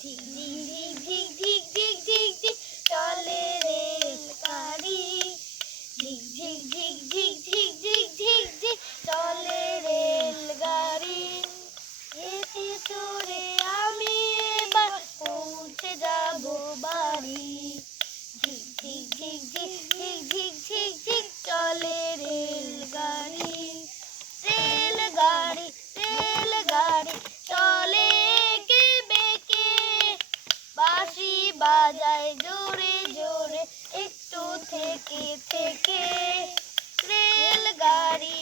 ঝিক ঝিক ঝিক ঝিক ঝিক ঝিক ঝিক চলে রেলগাড়ি। ঝিক ঝিক ঝিক ঝিক ঝিক ঝিক ঝিক ঝিক চলে রেলগাড়ি। এতে চড়ে আমি এবার পৌঁছে যাব বাড়ি। ঝিক ঝিক ঝিক ঝিক ঝিক ঝিক ঝিক ঝিক চলে রেলগাড়ি। রেলগাড়ি রেলগাড়ি চলে এঁকে বেঁকে, বাঁশি বাজায় জোরে জোরে একটু থেকে থেকে। রেলগাড়ি